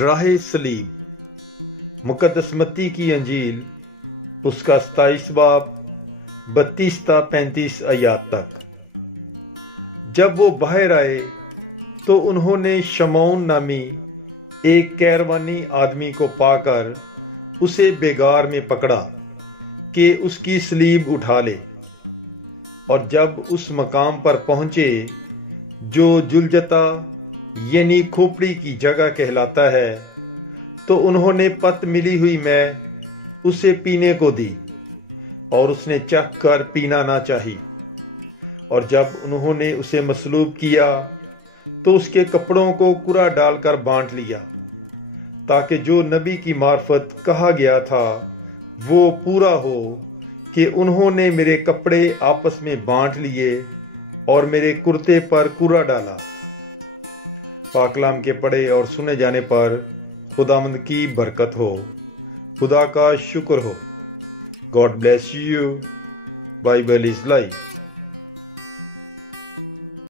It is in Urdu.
راہ صلیب مقدس متی کی انجیل اس کا 27 باب 32 تا 35 آیات تک۔ جب وہ باہر آئے تو انہوں نے شمعون نامی ایک کیروانی آدمی کو پا کر اسے بیگار میں پکڑا کہ اس کی صلیب اٹھا لے، اور جب اس مقام پر پہنچے جو جلجتا یعنی کھوپڑی کی جگہ کہلاتا ہے، تو انہوں نے پت ملی ہوئی میں اسے پینے کو دی، اور اس نے چکھ کر پینا نہ چاہی۔ اور جب انہوں نے اسے مصلوب کیا تو اس کے کپڑوں کو کرا ڈال کر بانٹ لیا، تاکہ جو نبی کی معرفت کہا گیا تھا وہ پورا ہو کہ انہوں نے میرے کپڑے آپس میں بانٹ لیے اور میرے کرتے پر کرا ڈالا۔ پاک کلام کے پڑھے اور سنے جانے پر خداوند کی برکت ہو، خدا کا شکر ہو۔ God bless you. Bible is life.